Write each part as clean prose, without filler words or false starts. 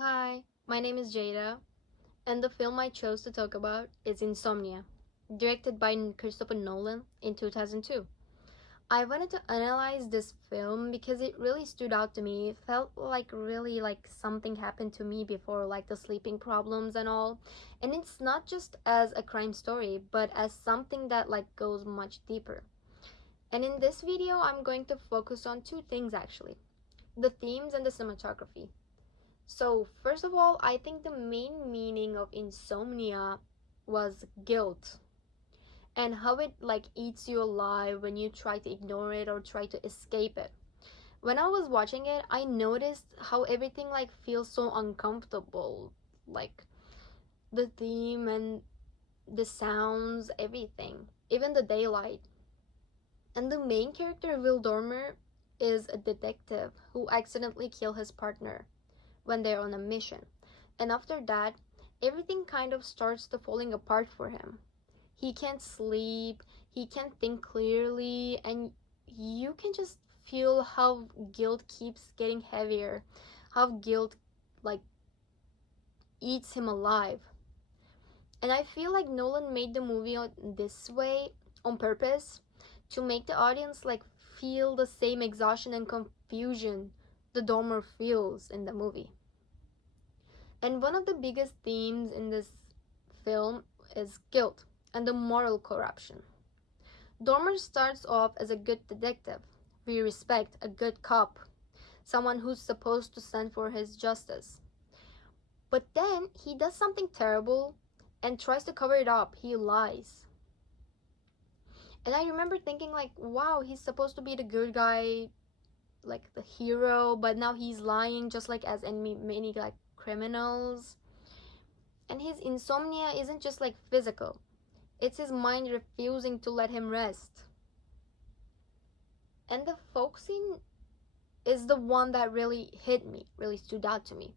Hi, my name is Jada, and the film I chose to talk about is Insomnia, directed by Christopher Nolan in 2002. I wanted to analyze this film because it really stood out to me. It felt like really like something happened to me before, like the sleeping problems and all. And it's not just as a crime story, but as something that like goes much deeper. And in this video, I'm going to focus on two things actually: the themes and the cinematography. So, first of all, I think the main meaning of insomnia was guilt and how it like eats you alive when you try to ignore it or try to escape it. When I was watching it, I noticed how everything like feels so uncomfortable, like the theme and the sounds, everything, even the daylight. And the main character, Will Dormer, is a detective who accidentally killed his partner when they're on a mission. And after that, everything kind of starts to falling apart for him. He can't sleep, he can't think clearly, and you can just feel how guilt keeps getting heavier, how guilt like eats him alive. And I feel like Nolan made the movie this way on purpose to make the audience like feel the same exhaustion and confusion the Dormer feels in the movie. And one of the biggest themes in this film is guilt and the moral corruption. Dormer starts off as a good detective. We respect a good cop, someone who's supposed to stand for his justice. But then he does something terrible and tries to cover it up. He lies. And I remember thinking like, wow, he's supposed to be the good guy, like the hero, but now he's lying just like as many like criminals. And his insomnia isn't just like physical, it's his mind refusing to let him rest. And the folk scene is the one that really hit me, really stood out to me.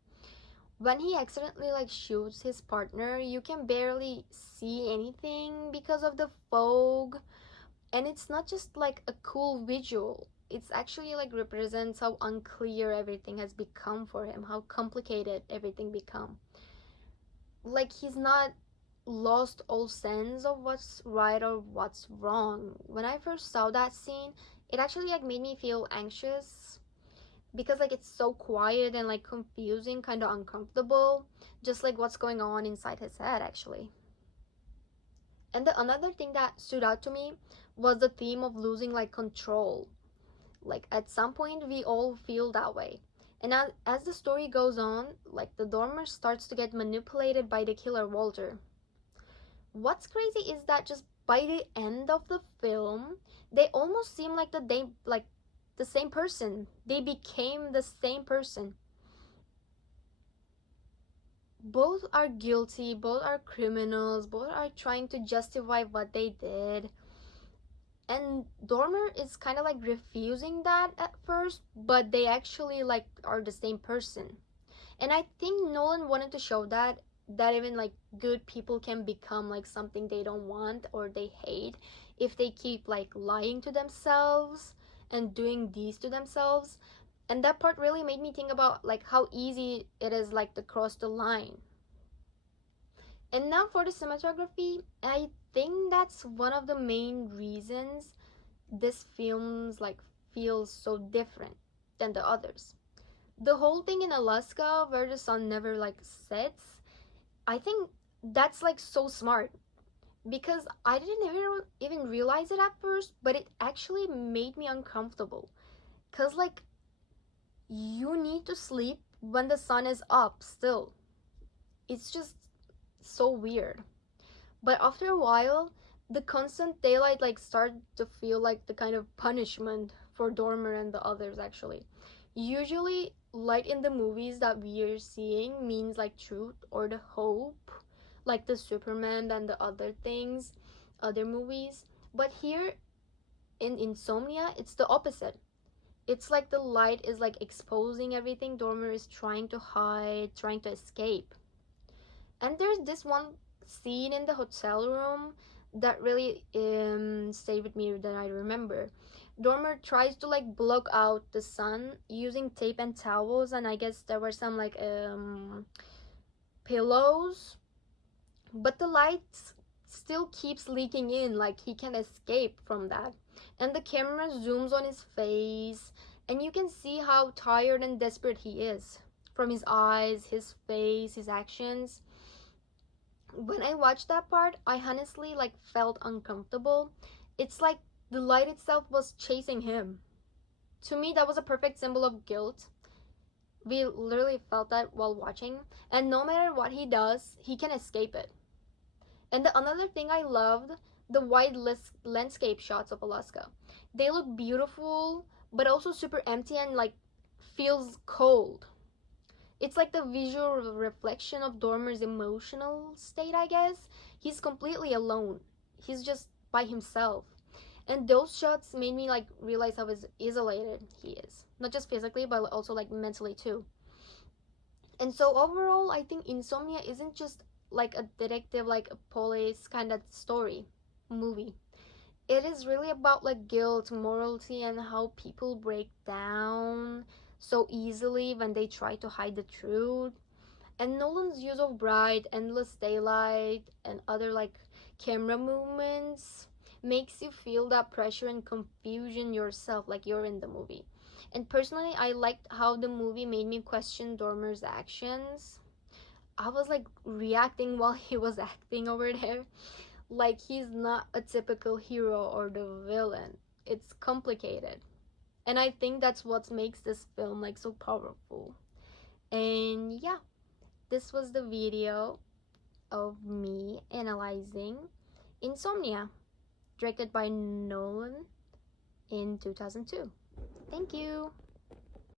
When he accidentally like shoots his partner, you can barely see anything because of the fog. And it's not just like a cool visual. It's actually like represents how unclear everything has become for him, how complicated everything become. Like he's not lost all sense of what's right or what's wrong. When I first saw that scene, it actually like made me feel anxious because like it's so quiet and like confusing, kind of uncomfortable, just like what's going on inside his head actually. And the another thing that stood out to me was the theme of losing like control. Like at some point we all feel that way. And as the story goes on, like the Dormer starts to get manipulated by the killer Walter. What's crazy is that just by the end of the film, they almost seem like the same person. They became the same person. Both are guilty, both are criminals, both are trying to justify what they did. And Dormer is kind of like refusing that at first, but they actually like are the same person. And I think Nolan wanted to show that even like good people can become like something they don't want or they hate if they keep like lying to themselves and doing these to themselves. And that part really made me think about like how easy it is like to cross the line. And now for the cinematography, I think that's one of the main reasons this film's like feels so different than the others. The whole thing in Alaska where the sun never like sets, I think that's like so smart because I didn't even realize it at first, but it actually made me uncomfortable. Cause like you need to sleep when the sun is up still. It's just so weird. But after a while, the constant daylight like started to feel like the kind of punishment for Dormer and the others actually. Usually light in the movies that we are seeing means like truth or the hope, like the Superman and the other things, other movies. But here in Insomnia, it's the opposite. It's like the light is like exposing everything Dormer is trying to hide, trying to escape. And there's this one scene in the hotel room that really stayed with me that I remember. Dormer tries to like block out the sun using tape and towels, and I guess there were some like pillows, but the light still keeps leaking in, like he can escape from that. And the camera zooms on his face, and you can see how tired and desperate he is from his eyes, his face, his actions. When I watched that part, I honestly like felt uncomfortable. It's like the light itself was chasing him. To me, that was a perfect symbol of guilt. We literally felt that while watching, and no matter what he does, he can escape it. And the another thing I loved, the wide landscape shots of Alaska. They look beautiful, but also super empty and like feels cold. It's like the visual reflection of Dormer's emotional state, I guess. He's completely alone. He's just by himself. And those shots made me like realize how isolated he is. Not just physically, but also like mentally too. And so overall, I think Insomnia isn't just like a detective, like a police kind of story movie. It is really about like guilt, morality, and how people break down so easily when they try to hide the truth. And Nolan's use of bright, endless daylight and other like camera movements makes you feel that pressure and confusion yourself, like you're in the movie. And personally, I liked how the movie made me question Dormer's actions. I was like reacting while he was acting over there. Like he's not a typical hero or the villain. It's complicated. And I think that's what makes this film like so powerful. And yeah, this was the video of me analyzing Insomnia, directed by Nolan in 2002. Thank you.